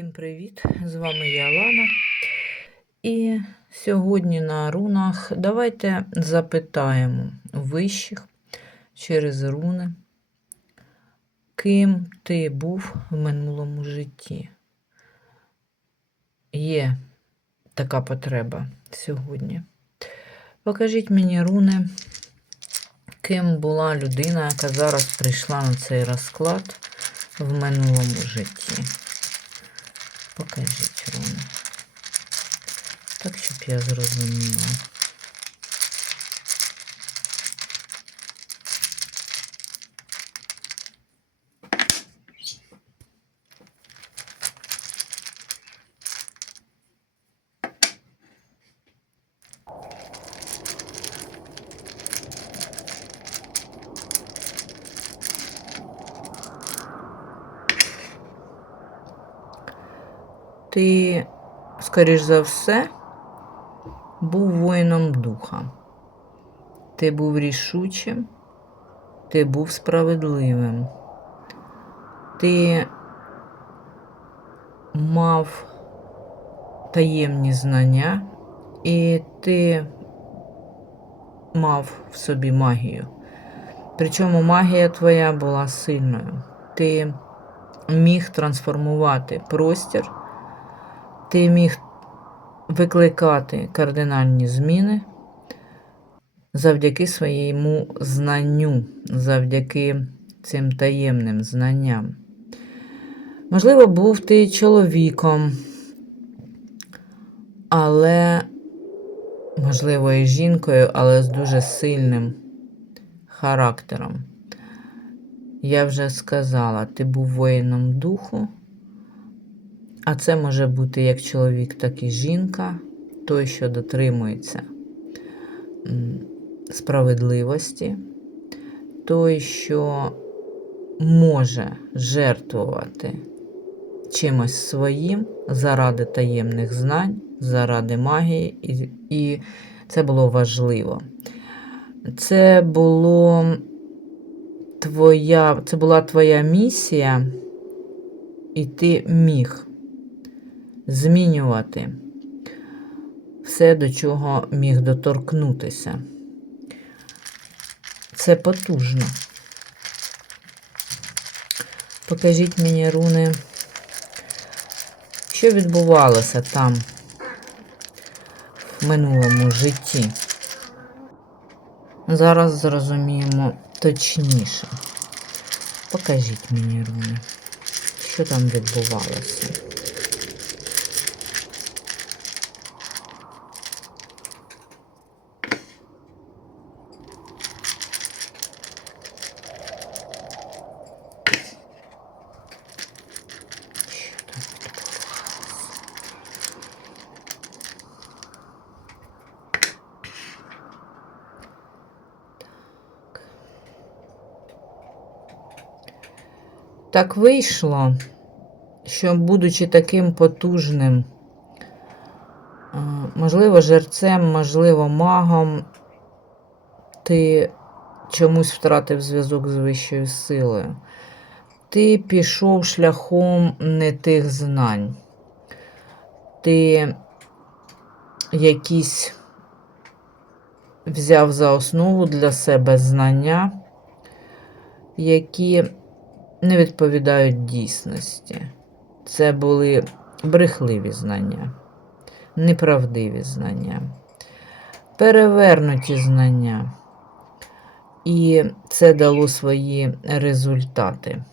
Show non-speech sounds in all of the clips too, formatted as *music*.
Всім привіт! З вами я Лана. І сьогодні на рунах давайте запитаємо вищих через руни, ким ти був в минулому житті. Є така потреба сьогодні. Покажіть мені руни, ким була людина, яка зараз прийшла на цей розклад в минулому житті. Покажіть руни. Так, щоб я зрозуміла. Ти, скоріш за все, був воїном духа. Ти був рішучим, ти був справедливим. Ти мав таємні знання, і ти мав в собі магію. Причому магія твоя була сильною. Ти міг трансформувати простір ти міг викликати кардинальні зміни завдяки своєму знанню, завдяки цим таємним знанням. Можливо, був ти чоловіком, але, можливо, і жінкою, але з дуже сильним характером. Я вже сказала, ти був воїном духу. А це може бути як чоловік, так і жінка, той, що дотримується справедливості, той, що може жертвувати чимось своїм заради таємних знань, заради магії, і, і це було важливо. Це було твоя, це була твоя місія, і ти міг змінювати все, до чого міг доторкнутися. Це потужно. Покажіть мені, руни, що відбувалося там в минулому житті. Зараз зрозуміємо точніше. Покажіть мені, руни, що там відбувалося. Так вийшло, що, будучи таким потужним, можливо, жерцем, можливо, магом, ти чомусь втратив зв'язок з вищою силою. Ти пішов шляхом не тих знань. Ти якісь взяв за основу для себе знання, які не відповідають дійсності. Це були брехливі знання, неправдиві знання, перевернуті знання. І це дало свої результати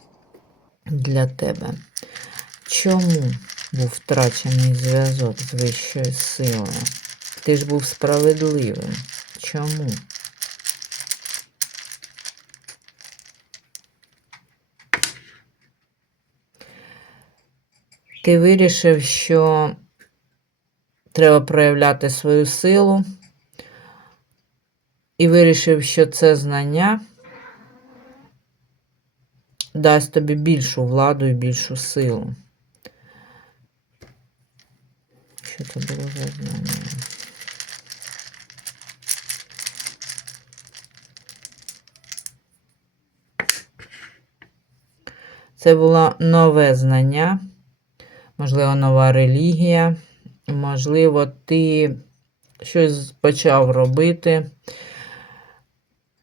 для тебе. Чому був втрачений зв'язок з вищою силою? Ти ж був справедливим. Чому? Ти вирішив, що треба проявляти свою силу, і вирішив, що це знання дасть тобі більшу владу і більшу силу. Що це було за знання? Це було нове знання можливо, нова релігія, можливо, ти щось почав робити.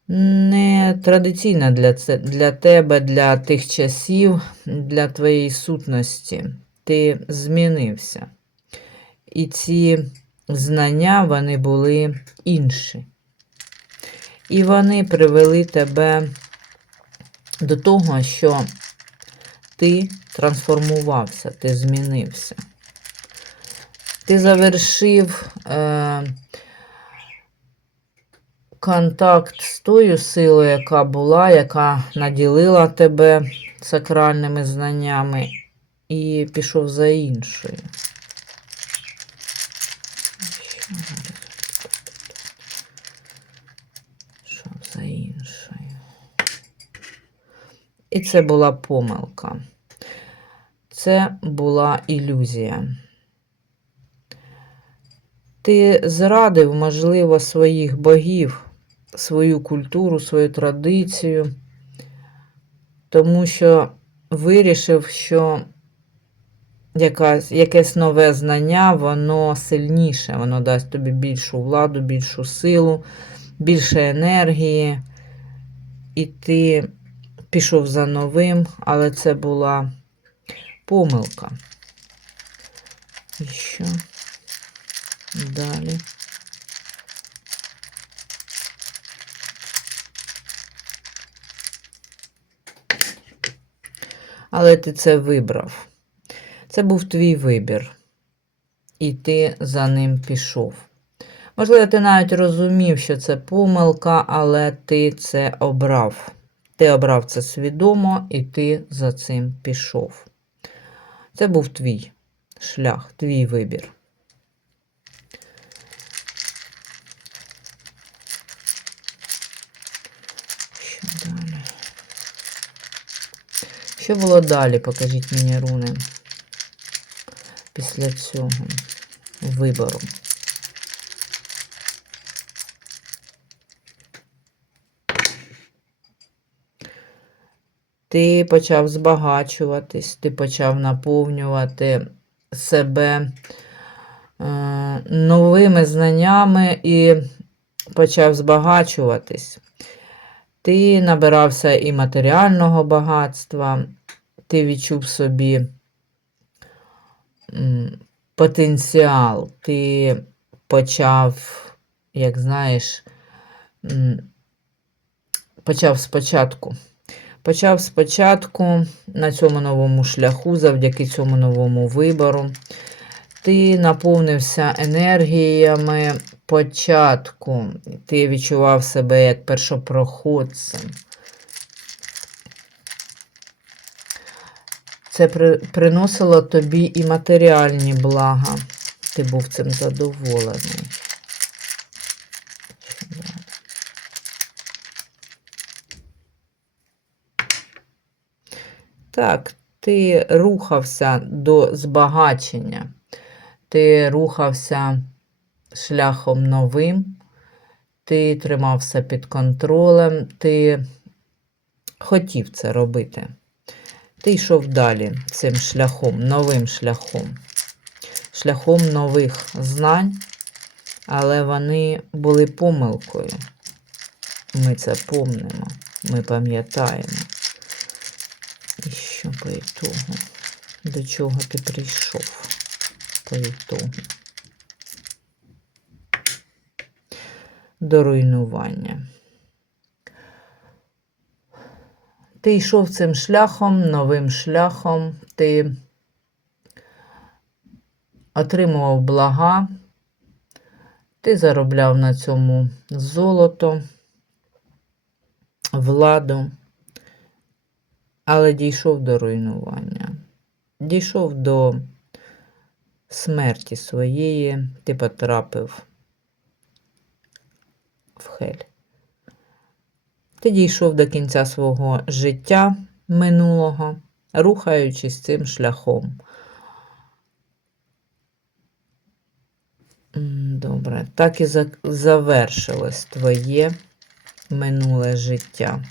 Не традиційно для, це, для тебе, для тих часів, для твоєї сутності. Ти змінився. І ці знання вони були інші. І вони привели тебе до того, що ти трансформувався, ти змінився. Ти завершив е, контакт з тою силою, яка була, яка наділила тебе сакральними знаннями, і пішов за іншою. Пішов за іншою. І це була помилка. Це була ілюзія. Ти зрадив, можливо, своїх богів, свою культуру, свою традицію, тому що вирішив, що якась, якесь нове знання, воно сильніше, воно дасть тобі більшу владу, більшу силу, більше енергії, і ти пішов за новим, але це була помилка. І що? Далі. Але ти це вибрав. Це був твій вибір. І ти за ним пішов. Можливо, ти навіть розумів, що це помилка, але ти це обрав. Ти обрав це свідомо, і ти за цим пішов. Це був твій шлях, твій вибір. Що далі? Що було далі? Покажіть мені руни після цього вибору. Ти почав збагачуватись, ти почав наповнювати себе е, новими знаннями і почав збагачуватись. Ти набирався і матеріального багатства, ти відчув собі потенціал, ти почав, як знаєш, почав спочатку. Почав спочатку на цьому новому шляху, завдяки цьому новому вибору. Ти наповнився енергіями початку. Ти відчував себе як першопроходцем. Це при, приносило тобі і матеріальні блага. Ти був цим задоволений. Так, ти рухався до збагачення, ти рухався шляхом новим, ти тримався під контролем, ти хотів це робити. Ти йшов далі цим шляхом, новим шляхом, шляхом нових знань, але вони були помилкою. Ми це помнимо, ми пам'ятаємо. По ітогу? До чого ти прийшов по ітогу? До руйнування. Ти йшов цим шляхом, новим шляхом, ти отримував блага, ти заробляв на цьому золото, владу але дійшов до руйнування, дійшов до смерті своєї, ти потрапив в хель. Ти дійшов до кінця свого життя минулого, рухаючись цим шляхом. Добре, так і завершилось твоє минуле життя.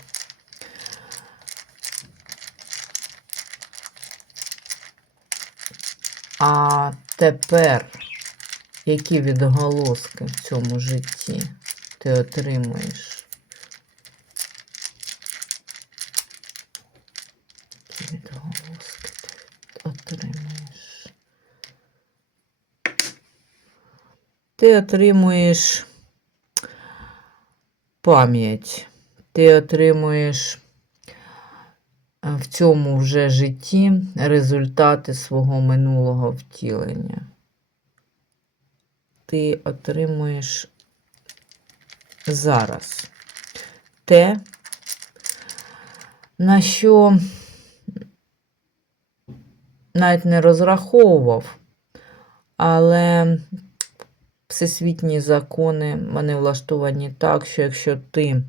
А тепер, які відголоски в цьому житті ти отримуєш? Які відголоски ти отримуєш? Ти отримуєш пам'ять. Ти отримуєш в цьому вже житті результати свого минулого втілення. Ти отримуєш зараз те, на що навіть не розраховував, але всесвітні закони вони влаштовані так, що якщо ти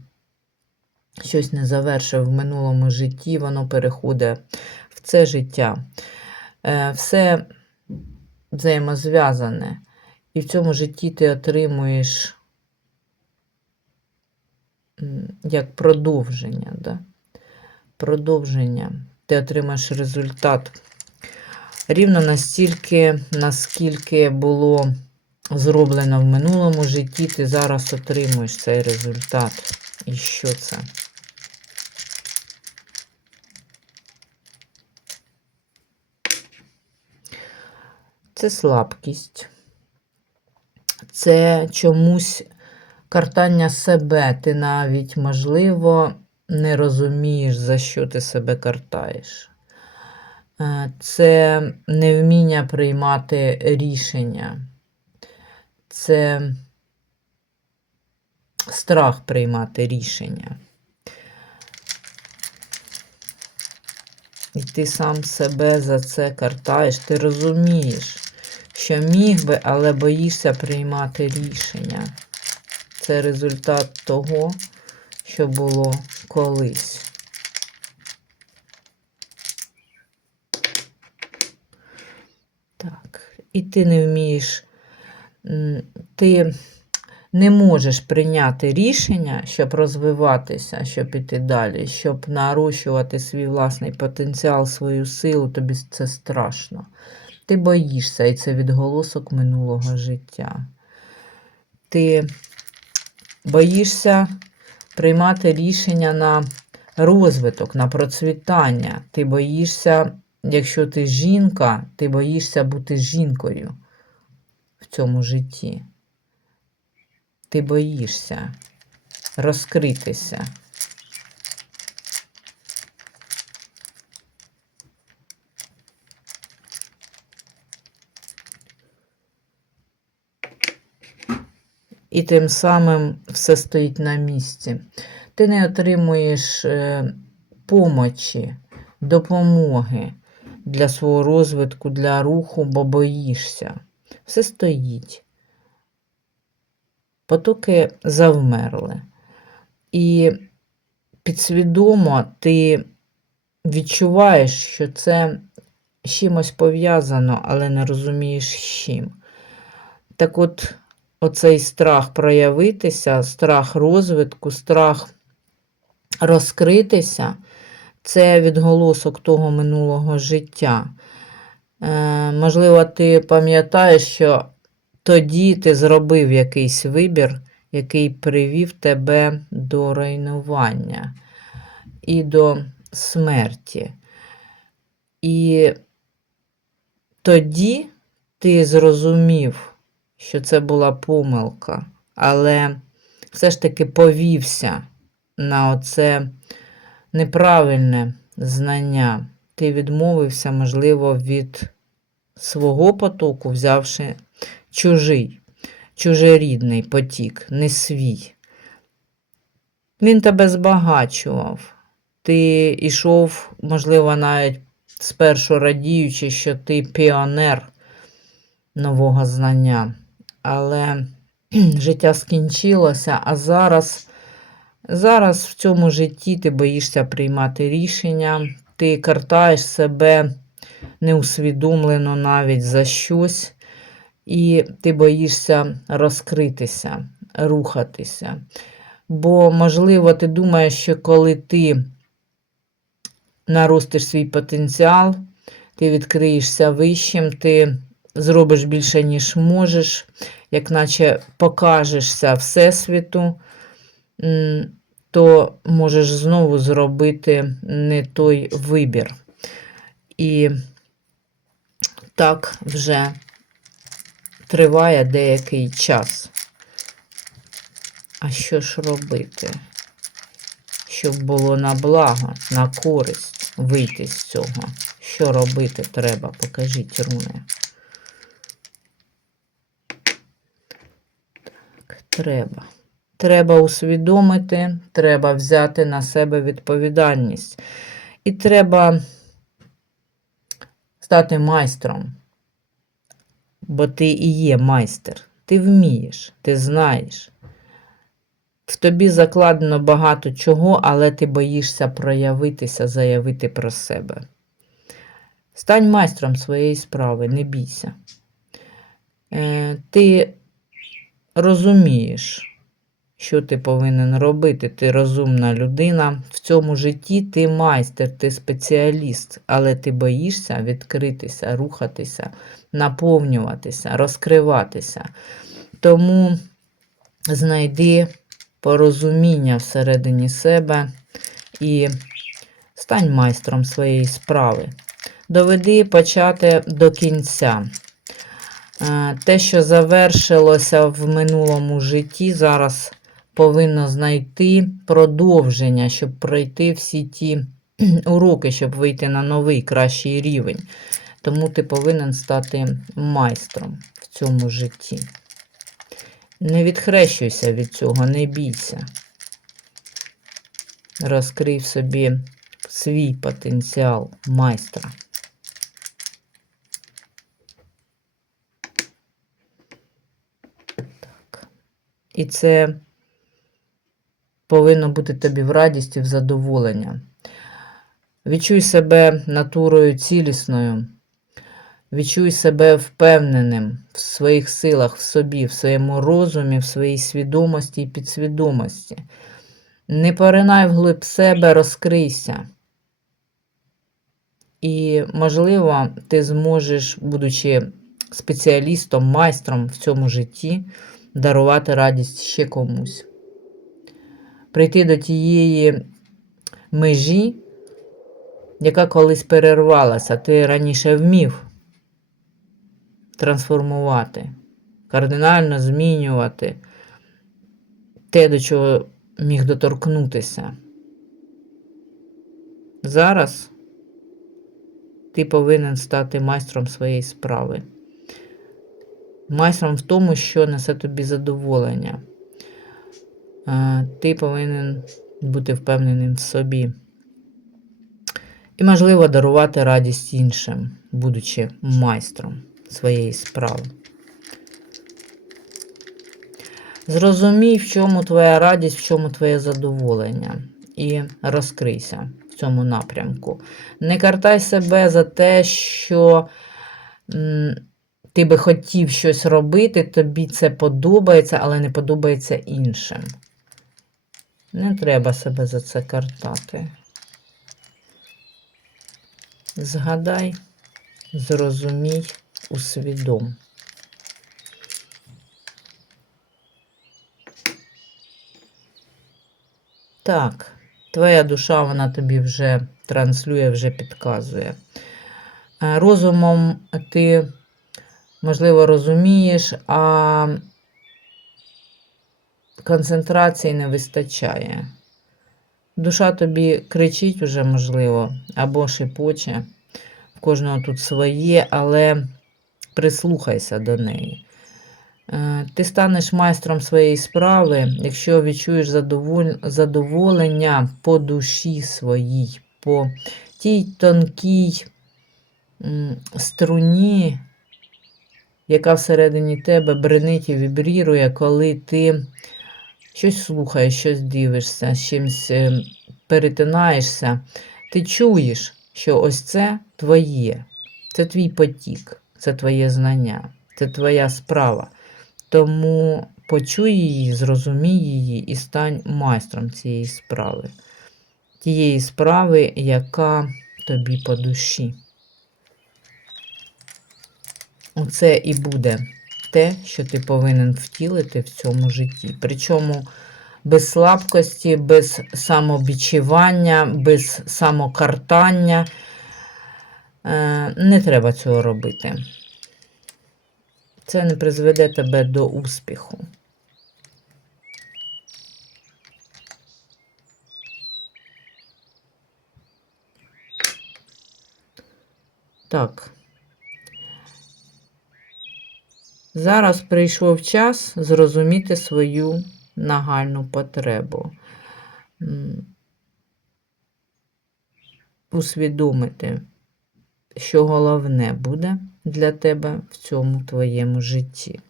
щось не завершив в минулому житті, воно переходить в це життя. Е, Все взаємозв'язане. І в цьому житті ти отримуєш як продовження. Да? Продовження. Ти отримаєш результат рівно настільки, наскільки було зроблено в минулому житті, ти зараз отримуєш цей результат. І що це? Це слабкість. Це чомусь картання себе. Ти навіть, можливо, не розумієш, за що ти себе картаєш. Е, Це невміння приймати рішення. Це страх приймати рішення. І ти сам себе за це картаєш, ти розумієш, що міг би, але боїшся приймати рішення. Це результат того, що було колись. Так, і ти не вмієш, ти не можеш прийняти рішення, щоб розвиватися, щоб іти далі, щоб нарощувати свій власний потенціал, свою силу, тобі це страшно. Ти боїшся, і це відголосок минулого життя. Ти боїшся приймати рішення на розвиток, на процвітання. Ти боїшся, якщо ти жінка, ти боїшся бути жінкою в цьому житті. Ти боїшся розкритися. І тим самим все стоїть на місці. Ти не отримуєш е, помочі, допомоги для свого розвитку, для руху, бо боїшся. Все стоїть. Потоки завмерли. І підсвідомо ти відчуваєш, що це чимось пов'язано, але не розумієш з чим. Так от, оцей страх проявитися, страх розвитку, страх розкритися це відголосок того минулого життя. Е, можливо, ти пам'ятаєш, що тоді ти зробив якийсь вибір, який привів тебе до руйнування і до смерті. І тоді ти зрозумів, що це була помилка, але все ж таки повівся на оце неправильне знання. Ти відмовився, можливо, від свого потоку, взявши чужий, чужерідний потік, не свій. Він тебе збагачував. Ти йшов, можливо, навіть спершу радіючи, що ти піонер нового знання. Але *clears throat* життя скінчилося, а зараз, зараз в цьому житті ти боїшся приймати рішення, ти картаєш себе неусвідомлено навіть за щось, і ти боїшся розкритися, рухатися. Бо, можливо, ти думаєш, що коли ти наростиш свій потенціал, ти відкриєшся вищим, ти зробиш більше, ніж можеш, як наче покажешся Всесвіту, то можеш знову зробити не той вибір. І так вже триває деякий час. А що ж робити? Щоб було на благо, на користь вийти з цього. Що робити треба? Покажіть руни. Треба. Треба усвідомити, треба взяти на себе відповідальність. І треба стати майстром. Бо ти і є майстер. Ти вмієш, ти знаєш. В тобі закладено багато чого, але ти боїшся проявитися, заявити про себе. Стань майстром своєї справи, не бійся. Е, ти розумієш, що ти повинен робити. Ти розумна людина. В цьому житті ти майстер, ти спеціаліст, але ти боїшся відкритися, рухатися, наповнюватися, розкриватися. Тому знайди порозуміння всередині себе і стань майстром своєї справи. Доведи почати до кінця. Е, Те, що завершилося в минулому житті, зараз повинно знайти продовження, щоб пройти всі ті *clears throat* уроки, щоб вийти на новий кращий рівень. Тому ти повинен стати майстром в цьому житті. Не відхрещуйся від цього, не бійся. Розкрий собі свій потенціал майстра. І це повинно бути тобі в радість і в задоволення. Відчуй себе натурою цілісною. Відчуй себе впевненим в своїх силах, в собі, в своєму розумі, в своїй свідомості і підсвідомості. Не поринай вглиб себе, розкрийся. І, можливо, ти зможеш, будучи спеціалістом, майстром в цьому житті, дарувати радість ще комусь. Прийти до тієї межі, яка колись перервалася, ти раніше вмів трансформувати, кардинально змінювати те, до чого міг доторкнутися. Зараз ти повинен стати майстром своєї справи. Майстром в тому, що несе тобі задоволення. Е, Ти повинен бути впевненим в собі. І, можливо, дарувати радість іншим, будучи майстром своєї справи. Зрозумій, в чому твоя радість, в чому твоє задоволення, і розкрийся в цьому напрямку. Не картай себе за те, що ти би хотів щось робити, тобі це подобається, але не подобається іншим. Не треба себе за це картати. Згадай, зрозумій, усвідом. Так, твоя душа, вона тобі вже транслює, вже підказує. Е, Розумом ти, можливо, розумієш, а концентрації не вистачає. Душа тобі кричить уже, можливо, або шепоче. В кожного тут своє, але прислухайся до неї. Е, Ти станеш майстром своєї справи, якщо відчуєш задоволення по душі своїй, по тій тонкій струні, яка всередині тебе бренить і вібрірує, коли ти щось слухаєш, щось дивишся, з чимось е, перетинаєшся, ти чуєш, що ось це твоє, це твій потік, це твоє знання, це твоя справа. Тому почуй її, зрозумій її і стань майстром цієї справи, тієї справи, яка тобі по душі. Оце і буде те, що ти повинен втілити в цьому житті. Причому без слабкості, без самобічування, без самокартання. Е, Не треба цього робити. Це не призведе тебе до успіху. Так. Зараз прийшов час зрозуміти свою нагальну потребу. Усвідомити, що головне буде для тебе в цьому твоєму житті.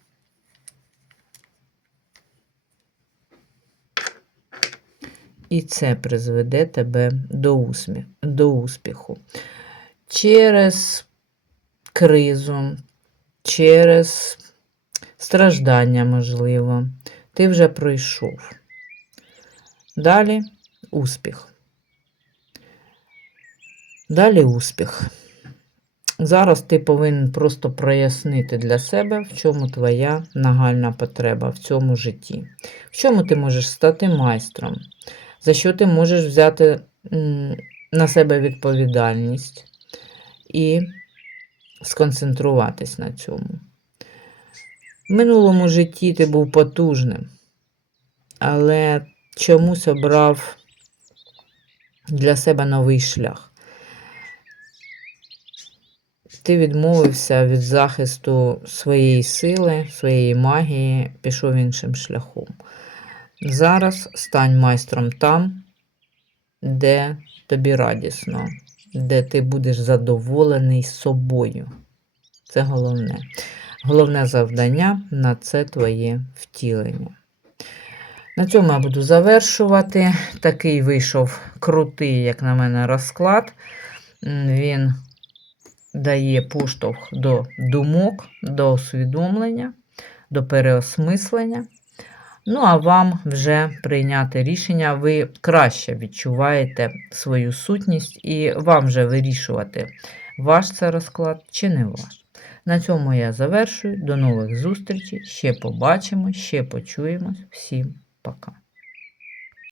І це призведе тебе до, усмі... до успіху. Через кризу, через страждання, можливо, ти вже пройшов. Далі успіх. Далі успіх. Зараз ти повинен просто прояснити для себе, в чому твоя нагальна потреба в цьому житті, в чому ти можеш стати майстром, за що ти можеш взяти на себе відповідальність і сконцентруватись на цьому. В минулому житті ти був потужним, але чомусь обрав для себе новий шлях. Ти відмовився від захисту своєї сили, своєї магії, пішов іншим шляхом. Зараз стань майстром там, де тобі радісно, де ти будеш задоволений собою. Це головне. Головне завдання на це твоє втілення. На цьому я буду завершувати. Такий вийшов крутий, як на мене, розклад. Він дає поштовх до думок, до усвідомлення, до переосмислення. Ну, а вам вже прийняти рішення, ви краще відчуваєте свою сутність, і вам вже вирішувати, ваш це розклад чи не ваш. На цьому я завершую. До нових зустрічей. Ще побачимо, ще почуємось. Всім пока.